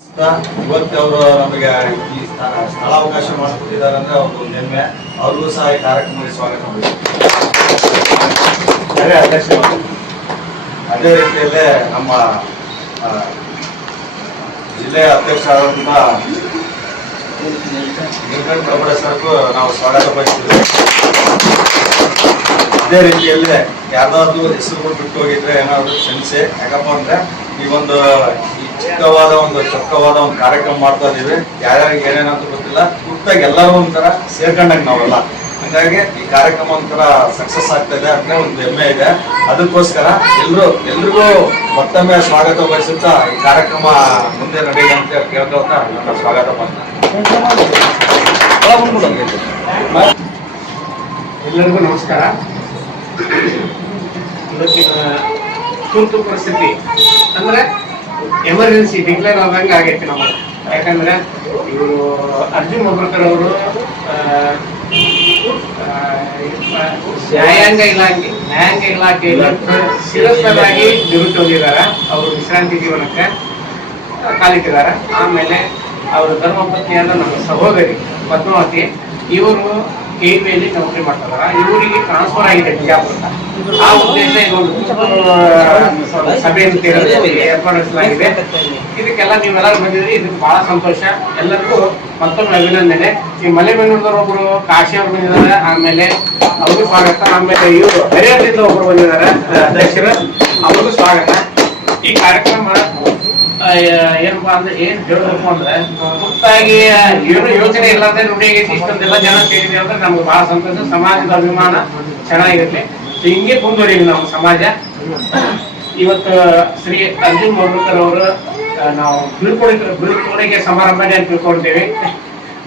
ಇವತ್ತು ಅವರು ನಮಗೆ ಈ ಸ್ಥಳ ಸ್ಥಳಾವಕಾಶ ಮಾಡಿಕೊಟ್ಟಿದ್ದಾರೆ ಅಂದ್ರೆ ಅವ್ರಿಗೆ ಒಂದು ಹೆಮ್ಮೆ ಅವ್ರಿಗೂ ಸಹ ಈ ಕಾರ್ಯಕ್ರಮಕ್ಕೆ ಸ್ವಾಗತ ಮಾಡಿ ಅದೇ ರೀತಿಯಲ್ಲೇ ನಮ್ಮ ಜಿಲ್ಲೆಯ ಅಧ್ಯಕ್ಷರಾದಂಥ ನೀಲಕಂಠ ಪ್ರಭುಡ ಸರ್ಗೂ ನಾವು ಸ್ವಾಗತ ಬಯಸ್ತೀವಿ ಅದೇ ರೀತಿಯಲ್ಲಿ ಯಾವ್ದಾದ್ರು ಹೆಸರುಗಳು ಬಿಟ್ಟು ಹೋಗಿದ್ರೆ ಏನಾದ್ರು ಕ್ಷಮಿಸಿ ಯಾಕಪ್ಪ ಅಂದ್ರೆ ಈ ಒಂದು ಚಿಕ್ಕವಾದ ಒಂದು ಚೊಕ್ಕವಾದ ಒಂದು ಕಾರ್ಯಕ್ರಮ ಮಾಡ್ತಾ ಇದೀವಿ. ಯಾರ್ಯಾರಿಗೆ ಏನೇನಂತ ಗೊತ್ತಿಲ್ಲ. ಗುಟ್ಟಾಗಿ ಎಲ್ಲರೂ ಒಂಥರ ಸೇರ್ಕೊಂಡಾಗ ನಾವೆಲ್ಲ. ಹಂಗಾಗಿ ಈ ಕಾರ್ಯಕ್ರಮ ಒಂಥರ ಸಕ್ಸಸ್ ಆಗ್ತಾ ಇದೆ ಅಂದ್ರೆ ಒಂದು ಹೆಮ್ಮೆ ಇದೆ. ಅದಕ್ಕೋಸ್ಕರ ಎಲ್ಲರೂ ಎಲ್ರಿಗೂ ಮತ್ತೊಮ್ಮೆ ಸ್ವಾಗತ ಬಯಸುತ್ತಾ ಈ ಕಾರ್ಯಕ್ರಮ ಮುಂದೆ ನಡೆಯಲಿ ಅಂತ ಕೇಳ್ಕೊಳ್ತಾ ನನ್ನ ಸ್ವಾಗತ ಮಾಡ್ತಾರೆ ಎಲ್ಲರಿಗೂ ನಮಸ್ಕಾರ. ತುರ್ತು ಪರಿಸ್ಥಿತಿ ಅಂದ್ರೆ ಎಮರ್ಜೆನ್ಸಿ ಡಿಕ್ಲೇರ್ ಆದಂಗೆ ಆಗೈತಿ ನಮಗೆ ಯಾಕಂದ್ರೆ ಇವರು ಅರ್ಜುನ್ ಮಬ್ರಕರ್ ಅವರು ನ್ಯಾಯಾಂಗ ಇಲಾಖೆ ನ್ಯಾಯಾಂಗ ಇಲಾಖೆ ಶಿರಸ್ತರಾಗಿ ನಿವೃತ್ತಿ ಹೊಂದಿದ್ದಾರೆ ಅವರು ವಿಶ್ರಾಂತಿ ಜೀವನಕ್ಕೆ ಕಾಲಿಟ್ಟಿದ್ದಾರೆ. ಆಮೇಲೆ ಅವರ ಧರ್ಮಪತ್ನಿಯಾದ ನಮ್ಮ ಸಹೋದರಿ ಪದ್ಮಾವತಿ, ಇವರು ಕೆ ಯಲ್ಲಿ ನೌಕರಿ ಮಾಡ್ತಾರ ಇವರಿಗೆ ಟ್ರಾನ್ಸ್ಫರ್ ಆಗಿದೆ ಬಿಜಾಪುರ ಆ ಉದ್ದೇಶ ಸಭೆಯನ್ನು ಏರ್ಪಡಿಸಲಾಗಿದೆ ಇದಕ್ಕೆಲ್ಲ ನೀವೆಲ್ಲರೂ ಬಂದಿದ್ರಿ ಇದಕ್ಕೆ ಬಹಳ ಸಂತೋಷ. ಎಲ್ಲರಿಗೂ ಮತ್ತೊಮ್ಮೆ ಅಭಿನಂದನೆ. ಈ ಮಲೆಬೆನ್ನೂರದವ್ರು ಒಬ್ರು, ಕಾಶಿ ಅವ್ರು ಬಂದಿದ್ದಾರೆ, ಆಮೇಲೆ ಅವ್ರಿಗೂ ಸ್ವಾಗತ. ಆಮೇಲೆ ಇವರು ಹರಿಹರದಿಂದ ಒಬ್ರು ಬಂದಿದ್ದಾರೆ, ಅಧ್ಯಕ್ಷರು. ಅವ್ರಿಗೂ ಸ್ವಾಗತ. ಈ ಕಾರ್ಯಕ್ರಮ ಏನಪ್ಪಾ ಅಂದ್ರೆ ಏನ್ ಹೇಳ್ಬೇಕು ಅಂದ್ರೆ ಮುಕ್ತಾಗಿ ಏನು ಯೋಚನೆ ಇಲ್ಲದೆ ನೋಡಿ ಇಷ್ಟೊಂದೆಲ್ಲ ಜನ ಸೇರಿದೆ ಅಂದ್ರೆ ನಮ್ಗೆ ಬಹಳ ಸಂತೋಷ, ಸಮಾಜದ ಅಭಿಮಾನ ಚೆನ್ನಾಗಿರುತ್ತೆ. So ಹಿಂಗೆ ಮುಂದುವರಿವಿ ನಾವು ಸಮಾಜ. ಇವತ್ತು ಶ್ರೀ ಅರ್ಜುನ್ ಮೋರ್ಕರ್ ಅವರು ನಾವು ಬೀಳ್ಕೊಡುಗೆ ಬೀಳ್ಕೊಡುಗೆ ಸಮಾರಂಭನೇ ಅಂತ ತಿಳ್ಕೊಳ್ತೇವೆ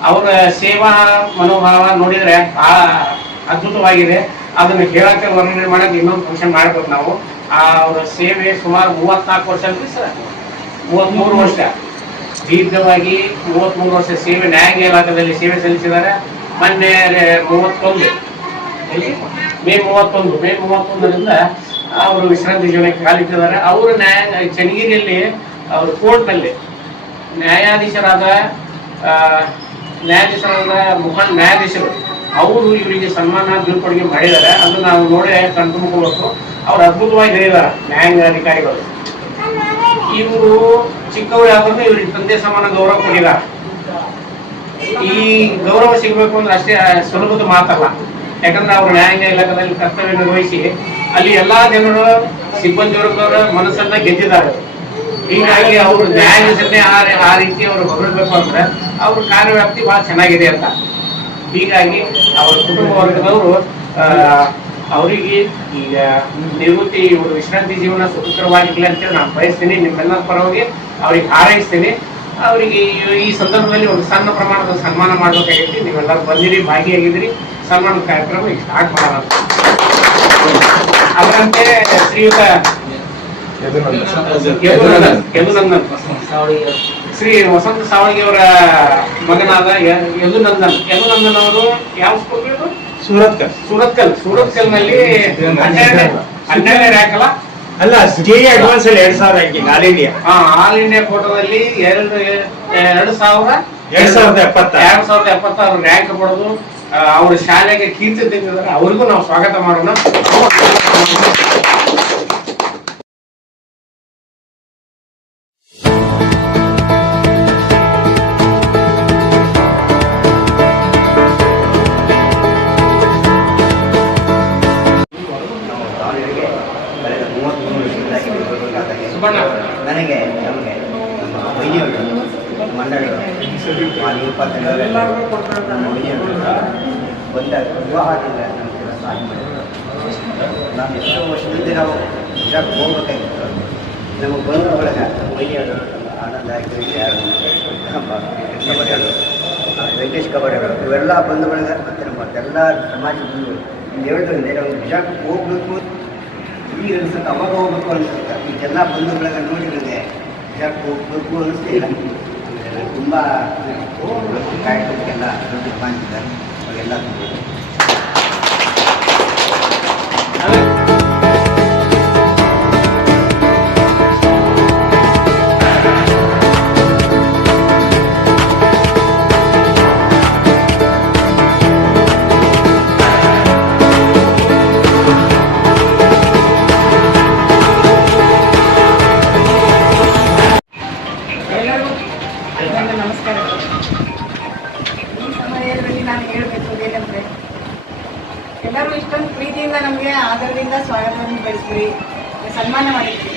ಅವರ ಸೇವಾ ಮನೋಭಾವ ನೋಡಿದ್ರೆ ಆ ಅದ್ಭುತವಾಗಿದೆ. ಅದನ್ನ ಹೇಳಕ್ಕೆ ವರ್ಣನೆ ಮಾಡಕ್ಕೆ ಇನ್ನೊಂದು ಫಂಕ್ಷನ್ ಮಾಡ್ಬೇಕು ನಾವು. ಆ, ಅವರ ಸೇವೆ ಸುಮಾರು ಮೂವತ್ನಾಲ್ಕು ವರ್ಷ ಅಲ್ರಿ ಸರ್. ಮೂವತ್ಮೂರು ವರ್ಷ. ದೀರ್ಘವಾಗಿ ಮೂವತ್ಮೂರು ವರ್ಷ ಸೇವೆ ನ್ಯಾಯಾಂಗ ಇಲಾಖೆಯಲ್ಲಿ ಸೇವೆ ಸಲ್ಲಿಸಿದ್ದಾರೆ. ಮೊನ್ನೆ ಮೂವತ್ತೊಂದು. ಮೇ ಮೂವತ್ತೊಂದು. ಮೇ ಮೂವತ್ತೊಂದರಿಂದ ಅವರು ವಿಶ್ರಾಂತಿ ಜೀವನಕ್ಕೆ ಕಾಲಿಟ್ಟಿದ್ದಾರೆ. ಅವರು ನ್ಯಾಯ ಚನ್ನಗಿರಿಯಲ್ಲಿ, ಅವರು ಕೋರ್ಟ್ನಲ್ಲಿ ನ್ಯಾಯಾಧೀಶರಾದ ನ್ಯಾಯಾಧೀಶರಾದ ಮುಖಂಡ ನ್ಯಾಯಾಧೀಶರು, ಅವರು ಇವರಿಗೆ ಸನ್ಮಾನ ಬೀಳ್ಕೊಡುಗೆ ಮಾಡಿದ್ದಾರೆ. ಅದು ನಾವು ನೋಡಿ ಕಂಡುಕೊಳ್ಳಬೇಕು ಅವ್ರು ಅದ್ಭುತವಾಗಿ ಹೇಳಿದ್ದಾರೆ ನ್ಯಾಯಾಂಗ ಅಧಿಕಾರಿಗಳು. ಇವರು ಚಿಕ್ಕವರು ಯಾಕಂದ್ರೆ ಇವ್ರಿಗೆ ತಂದೆ ಸಮಾನ ಗೌರವ ಕೊಡಿಲ್ಲ ಈ ಗೌರವ ಸಿಗಬೇಕು ಅಂದ್ರೆ ಅಷ್ಟೇ ಸುಲಭದ ಮಾತಲ್ಲ. ಯಾಕಂದ್ರೆ ಅವರು ನ್ಯಾಯಾಂಗ ಇಲಾಖೆಯಲ್ಲಿ ಕರ್ತವ್ಯ ನಿರ್ವಹಿಸಿ ಅಲ್ಲಿ ಎಲ್ಲಾ ಜನರು ಸಿಬ್ಬಂದಿ ವರ್ಗದವರ ಮನಸ್ಸನ್ನ ಗೆದ್ದಿದ್ದಾರೆ. ಹೀಗಾಗಿ ಅವರು ನ್ಯಾಯಾಧೀಶರನ್ನೇ ಆ ಆ ರೀತಿ ಅವರು ಹೊರಡ್ಬೇಕು ಅಂದ್ರೆ ಅವ್ರ ಕಾರ್ಯವ್ಯಾಪ್ತಿ ಬಹಳ ಚೆನ್ನಾಗಿದೆ ಅಂತ. ಹೀಗಾಗಿ ಅವರ ಕುಟುಂಬ ವರ್ಗದವರು ಅವರಿಗೆ ಈಗ ನಿವೃತ್ತಿ ವಿಶ್ರಾಂತಿ ಜೀವನ ಸುಖಕರವಾಗಿರ್ಲಿ ಅಂತೇಳಿ ನಾನು ಬಯಸ್ತೀನಿ, ನಿಮ್ಮೆಲ್ಲರ ಪರವಾಗಿ ಅವ್ರಿಗೆ ಹಾರೈಸ್ತೀನಿ. ಅವರಿಗೆ ಈ- ಸಂದರ್ಭದಲ್ಲಿ ಒಂದು ಸಣ್ಣ ಪ್ರಮಾಣದ ಸನ್ಮಾನ ಮಾಡಬೇಕಾಗೈತಿ ನೀವೆಲ್ಲ ಬಂದಿರಿ, ಭಾಗಿಯಾಗಿದ್ರಿ. ಸನ್ಮಾನ ಕಾರ್ಯಕ್ರಮ ಈಗ ಸ್ಟಾರ್ಟ್ ಮಾಡೋಣ. ಅದರಂತೆ ಶ್ರೀಯುತ ಯದುನಂದನ್ ಶ್ರೀ ವಸಂತ ಸಾವಳಿಗೆ ಅವರ ಮಗನಾದ ಯದುನಂದನ್. ಯದುನಂದನ್ ಅವರು ಯಾವ ಸ್ಕೂಲ್ ಸೂರತ್ಕಲ್. ಸೂರತ್ಕಲ್. ಸೂರತ್ಕಲ್ನಲ್ಲಿ ಹನ್ನೆರಡನೇ ರ್ಯಾಂಕ್ ಅಲ್ಲ? ಅಲ್ಲ ಸ್ಟೇ ಅಡ್ವಾನ್ಸ್ ಅಲ್ಲಿ ಎರಡ್ ಸಾವಿರ ರ್ಯಾಂಕಿಂಗ್ ಆಲ್ ಇಂಡಿಯಾ ಹಾ ಆಲ್ ಇಂಡಿಯಾ ಫೋಟೋದಲ್ಲಿ ಎರಡು ಎರಡು ಸಾವಿರ ಎರಡ್ ಸಾವಿರದ ಎಪ್ಪತ್ತ. ಎರಡ್ ಸಾವಿರದ ಎಪ್ಪತ್ತಾರು ರ್ಯಾಂಕ್ ಪಡೆದು ಅವ್ರ ಶಾಲೆಗೆ ಕೀರ್ತಿ ತೆಗೆದಿದ್ದಾರೆ. ಅವ್ರಿಗೂ ನಾವು ಸ್ವಾಗತ ಮಾಡೋಣ. ನನಗೆ, ನಮಗೆ, ನಮ್ಮ ವೈದ್ಯರು ಮಂಡಳಿಗಳು ನಾನು ಬಂದ ವಿವಾಹದಿಂದ ನಮ್ಮ ಸಹಾಯ ಮಾಡಿದ್ರು. ನಾವು ಎಷ್ಟೋ ವರ್ಷದಿಂದ ನಾವು ಇದಕ್ಕೆ ಹೋಗ್ಬೇಕಾಗಿತ್ತು. ಬಳಗ ನಮ್ಮ ವೈದ್ಯರು ನಮ್ಮ ಆನಂದ ಕಬಡ್ಡಿಗಳು ವೆಂಕಟೇಶ್ ಕಬಡ್ಡಿಗಳು ಇವೆಲ್ಲ ಬಂಧು ಬಳಗ ಮತ್ತು ನಮ್ಮ ಎಲ್ಲ ಸಮಾಜ ಬಂಧುಗಳು ಹೇಳಿದ್ರೆ ಹೋಗ್ಬೇಕು ಈಗ ಅನ್ಸುತ್ತೆ ಅವಾಗ ಹೋಗ್ಬೇಕು ಅನ್ಸುತ್ತೆ ಈಗೆಲ್ಲ ಬಂದು ಬೆಳಗ್ಗೆ ನೋಡಿದ್ರೆ ಯಾಕೆ ಹೋಗ್ಬೇಕು ಅನಿಸ್ತಿಲ್ಲ. ತುಂಬ ಎಲ್ಲ ದೊಡ್ಡ ಬಂದಿದ್ದಾರೆ ಅವೆಲ್ಲ ಪ್ರೀತಿಯಿಂದ ಆಧಾರದಿಂದ ಸ್ವಾಗತವನ್ನು ಬಯಸಿದ್ರಿ ಸನ್ಮಾನ ಮಾಡಿದ್ರಿ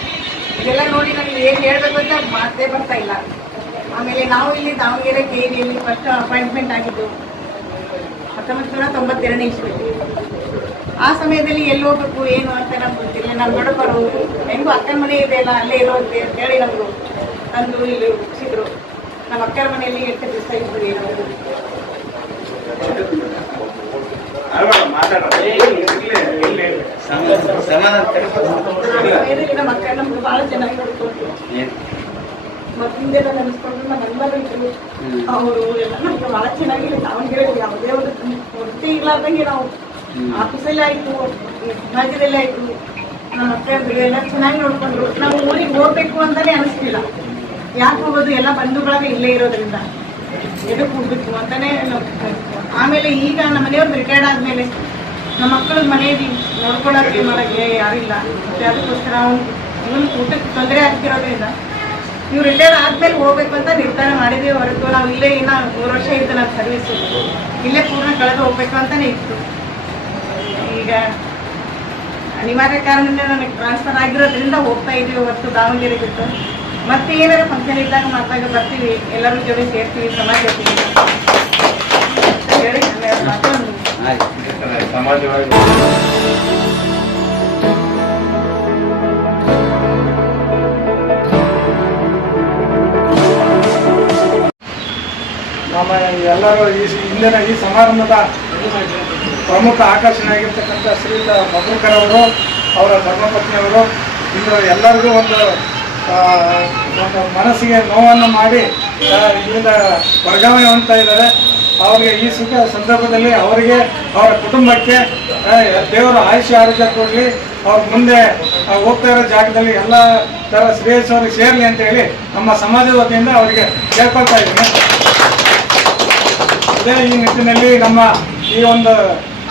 ಇದೆಲ್ಲ ನೋಡಿ ನಮಗೆ ಏನು ಹೇಳಬೇಕು ಅಂತ ಮಾತೇ ಬರ್ತಾ ಇಲ್ಲ. ಆಮೇಲೆ ನಾವು ಇಲ್ಲಿ ದಾವಣಗೆರೆ ಕೆ ಇಲ್ಲಿ ಫಸ್ಟ್ ಅಪಾಯಿಂಟ್ಮೆಂಟ್ ಆಗಿದ್ದು ಹತ್ತೊಂಬತ್ತು ನೂರ ತೊಂಬತ್ತೆರಡನೇ ಇಸ್ವಿ. ಆ ಸಮಯದಲ್ಲಿ ಎಲ್ಲಿ ಹೋಗ್ಬೇಕು, ಏನು ಅಂತ ನಮ್ಗೆ ಗೊತ್ತಿಲ್ಲ. ನಮ್ಮ ದೊಡ್ಡಪ್ಪರು ಹೆಂಗು ಅಕ್ಕನ ಮನೆ ಇದೆ ಅಲ್ಲ, ಅಲ್ಲೇ ಇರೋ ಅಂತ ಹೇಳಿ ನಮಗೂ ತಂದು ಇಲ್ಲಿ ಹುಟ್ಟಿಸಿದ್ರು ನಮ್ಮ ಅಕ್ಕನ ಮನೆಯಲ್ಲಿ ಎಂಟು ದಿವಸ ಇದ್ರು ಅಕ್ಕ ನಮ್ಗೆ ಭಾಳ ಚೆನ್ನಾಗಿ ಮೊದಲಿಂದೆಲ್ಲ ನೆನೆಸ್ಕೊಂಡ್ರು ನಮ್ಮ ಅಣ್ಣರು ಇದ್ರು ಅವರು ಎಲ್ಲ ನಮ್ಗೆ ಬಹಳ ಚೆನ್ನಾಗಿ ದಾವಣಗೆರೆಯಲ್ಲಿ ಯಾವುದೇ ಒಂದು ಕೊರತೆ ಇಲ್ಲಾರ್ದಂಗೆ ನಾವು ಆಫೀಸಲ್ಲಿ ಆಯಿತು ಸಮಾಜದಲ್ಲಿ ಆಯಿತು ಅಕ್ಕ ಎಲ್ಲ ಚೆನ್ನಾಗಿ ನೋಡ್ಕೊಂಡ್ರು ನಾವು ಊರಿಗೆ ಹೋಗ್ಬೇಕು ಅಂತಾನೆ ಅನಿಸ್ತಿಲ್ಲ ಯಾಕೆ ಹೋಗೋದು ಎಲ್ಲ ಬಂಧುಗಳಾಗ ಇಲ್ಲೇ ಇರೋದ್ರಿಂದ ಎದಕ್ಕೆ ಹೋಗ್ಬೇಕು ಅಂತಾನೆ ನಾವು ಆಮೇಲೆ ಈಗ ನಮ್ಮ ಮನೆಯವ್ರದ್ದು ರಿಟೈರ್ಡ್ ಆದಮೇಲೆ ನಮ್ಮ ಮಕ್ಕಳ ಮನೆಯಲ್ಲಿ ನೋಡ್ಕೊಳ್ಳೋಕೆ ಮಾಡೋಕ್ಕೆ ಯಾರಿಲ್ಲ ಮತ್ತೆ ಅದಕ್ಕೋಸ್ಕರ ಅವ್ನು ಇವನು ಊಟಕ್ಕೆ ತೊಂದರೆ ಆಗ್ತಿರೋದ್ರಿಂದ ನೀವು ರಿಟೈರ್ ಆದ್ಮೇಲೆ ಹೋಗ್ಬೇಕು ಅಂತ ನಿರ್ಧಾರ ಮಾಡಿದ್ವಿ ಹೊರತು ನಾವು ಇಲ್ಲೇ ಇನ್ನ ಮೂರು ವರ್ಷ ಇತ್ತು ನಮ್ಮ ಸರ್ವಿಸ್ ಇಲ್ಲೇ ಪೂರ್ಣ ಕಳೆದು ಹೋಗ್ಬೇಕು ಅಂತಾನೆ ಇತ್ತು. ಈಗ ಅನಿವಾರ್ಯ ಕಾರಣದಿಂದ ನನಗೆ ಟ್ರಾನ್ಸ್ಫರ್ ಆಗಿರೋದ್ರಿಂದ ಹೋಗ್ತಾ ಇದೀವಿ ಹೊರತು ದಾವಣಗೆರೆ ಬಿಟ್ಟು. ಮತ್ತೆ ಏನಾದ್ರು ಫಂಕ್ಷನ್ ಇದ್ದಾಗ ಮಾತಾಗ ಬರ್ತೀವಿ. ಎಲ್ಲರೂ ಜೊತೆ ಸೇರ್ತೀವಿ, ಸಮಾಜ ಸಮಾಜವಾಗಿ ನಮ್ಮ ಎಲ್ಲರೂ ಈ ಇಂದಿನ ಈ ಸಮಾರಂಭದ ಪ್ರಮುಖ ಆಕರ್ಷಣೆ ಆಗಿರ್ತಕ್ಕಂಥ ಶ್ರೀಯುತ ಮಧುಕರ್ ಅವರು, ಅವರ ಧರ್ಮಪತ್ನಿಯವರು, ಇಂದು ಎಲ್ಲರಿಗೂ ಒಂದು ಒಂದು ಮನಸ್ಸಿಗೆ ನೋವನ್ನು ಮಾಡಿ ಇದರಿಂದ ವರ್ಗಾವಣೆ ಹೊಂದ್ತಾ ಇದ್ದಾರೆ. ಅವರಿಗೆ ಈ ಸುಖ ಸಂದರ್ಭದಲ್ಲಿ ಅವರಿಗೆ ಅವರ ಕುಟುಂಬಕ್ಕೆ ದೇವರ ಆಯುಷ್ಯ ಆರೋಗ್ಯ ಕೊಡಲಿ. ಅವ್ರ ಮುಂದೆ ಹೋಗ್ತಾ ಇರೋ ಜಾಗದಲ್ಲಿ ಎಲ್ಲ ಥರ ಶ್ರೇಯಸ್ ಅವ್ರಿಗೆ ಸೇರಲಿ ಅಂತ ಹೇಳಿ ನಮ್ಮ ಸಮಾಜದ ವತಿಯಿಂದ ಅವರಿಗೆ ಕೇಳ್ಕೊಳ್ತಾ ಇದ್ದೀನಿ. ಅದೇ ಈ ನಿಟ್ಟಿನಲ್ಲಿ ನಮ್ಮ ಈ ಒಂದು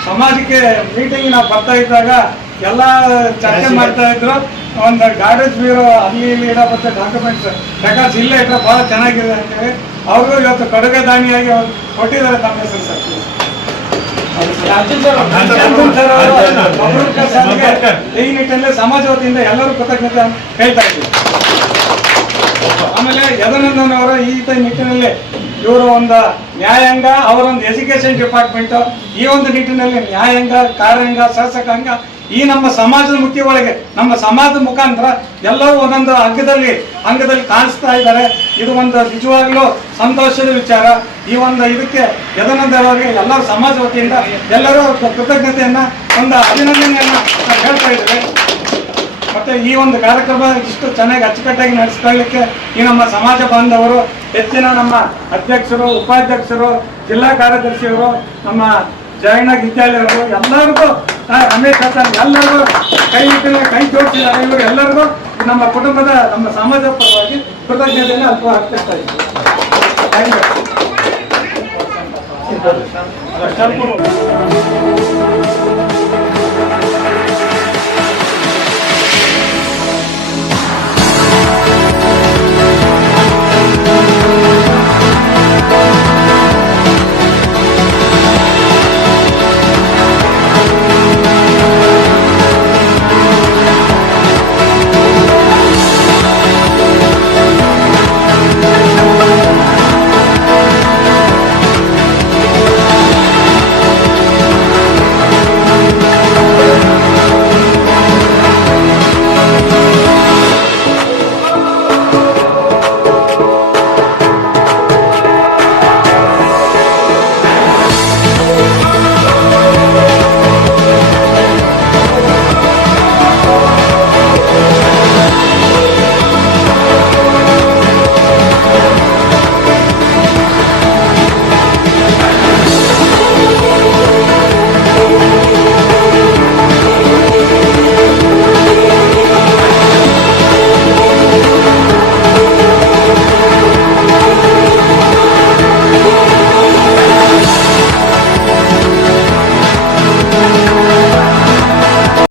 ಸಮಾಜಕ್ಕೆ ಮೀಟಿಂಗ್ ನಾವು ಬರ್ತಾ ಇದ್ದಾಗ ಎಲ್ಲ ಚರ್ಚೆ ಮಾಡ್ತಾ ಇದ್ರು. ಒಂದು ಗಾರ್ಡೇಜ್ ಬೀರೋ ಅಲ್ಲಿ ಇಲ್ಲಿ ಇಡಪಟ್ಟ ಡಾಕ್ಯುಮೆಂಟ್ಸ್ ರೆಕಾರ್ಡ್ಸ್ ಇಲ್ಲೇ ಇಟ್ಟರೆ ಭಾಳ ಚೆನ್ನಾಗಿದೆ ಅಂತೇಳಿ ಅವ್ರಿಗೂ ಇವತ್ತು ಕೊಡುಗೆ ದಾನಿಯಾಗಿ ಅವರು ಕೊಟ್ಟಿದ್ದಾರೆ ತಮ್ಮ ಹೆಸರು ಸರ್ ಅವರು ಈ ನಿಟ್ಟಿನಲ್ಲಿ ಸಮಾಜ ವತಿಯಿಂದ ಎಲ್ಲರೂ ಕೃತಜ್ಞತೆ ಹೇಳ್ತಾ ಇದ್ದೀವಿ ಆಮೇಲೆ ಯದನಂದನ್ ಅವರ ಈ ತ- ನಿಟ್ಟಿನಲ್ಲಿ ಇವರು ಒಂದು ನ್ಯಾಯಾಂಗ ಅವರೊಂದು ಎಜುಕೇಶನ್ ಡಿಪಾರ್ಟ್ಮೆಂಟ್ ಈ ಒಂದು ನಿಟ್ಟಿನಲ್ಲಿ ನ್ಯಾಯಾಂಗ ಕಾರ್ಯಾಂಗ ಶಾಸಕಾಂಗ ಈ ನಮ್ಮ ಸಮಾಜದ ಮುಖ್ಯ ಒಳಗೆ, ನಮ್ಮ ಸಮಾಜದ ಮುಖಾಂತರ ಎಲ್ಲರೂ ಒಂದೊಂದು ಅಂಗದಲ್ಲಿ ಅಂಗದಲ್ಲಿ ಕಾಣಿಸ್ತಾ ಇದ್ದಾರೆ. ಇದು ಒಂದು ನಿಜವಾಗ್ಲೂ ಸಂತೋಷದ ವಿಚಾರ. ಈ ಒಂದು ಇದಕ್ಕೆ ಯದನಂದರವರಿಗೆ ಅವರಿಗೆ ಎಲ್ಲ ಸಮಾಜ ವತಿಯಿಂದ ಎಲ್ಲರೂ ಕೃತಜ್ಞತೆಯನ್ನ, ಒಂದು ಅಭಿನಂದನೆಯನ್ನ ಹೇಳ್ತಾ ಇದ್ದೇವೆ. ಮತ್ತೆ ಈ ಒಂದು ಕಾರ್ಯಕ್ರಮ ಇಷ್ಟು ಚೆನ್ನಾಗಿ ಅಚ್ಚುಕಟ್ಟಾಗಿ ನಡೆಸ್ಕೊಳ್ಳಿಕ್ಕೆ ಈ ನಮ್ಮ ಸಮಾಜ ಬಾಂಧವರು, ಹೆಚ್ಚಿನ ನಮ್ಮ ಅಧ್ಯಕ್ಷರು, ಉಪಾಧ್ಯಕ್ಷರು, ಜಿಲ್ಲಾ ಕಾರ್ಯದರ್ಶಿಯವರು, ನಮ್ಮ ಜಯಣ್ಣ ವಿದ್ಯಾಲಯರು ಎಲ್ಲರಿಗೂ ರಮೇಶ್ ಹಸನ್ ಎಲ್ಲರಿಗೂ, ಕೈ ಇಟ್ಟಿಲ್ಲ ಕೈ ಜೋಡಿಸಿದ್ದಾರೆ ಇವರು ಎಲ್ಲರಿಗೂ ನಮ್ಮ ಕುಟುಂಬದ, ನಮ್ಮ ಸಮಾಜದ ಪರವಾಗಿ ಕೃತಜ್ಞತೆಯನ್ನು ಅಲ್ಪ ಹಾಕ್ತಿರ್ತಾ ಇದ್ದೀವಿ ಥ್ಯಾಂಕ್ ಯು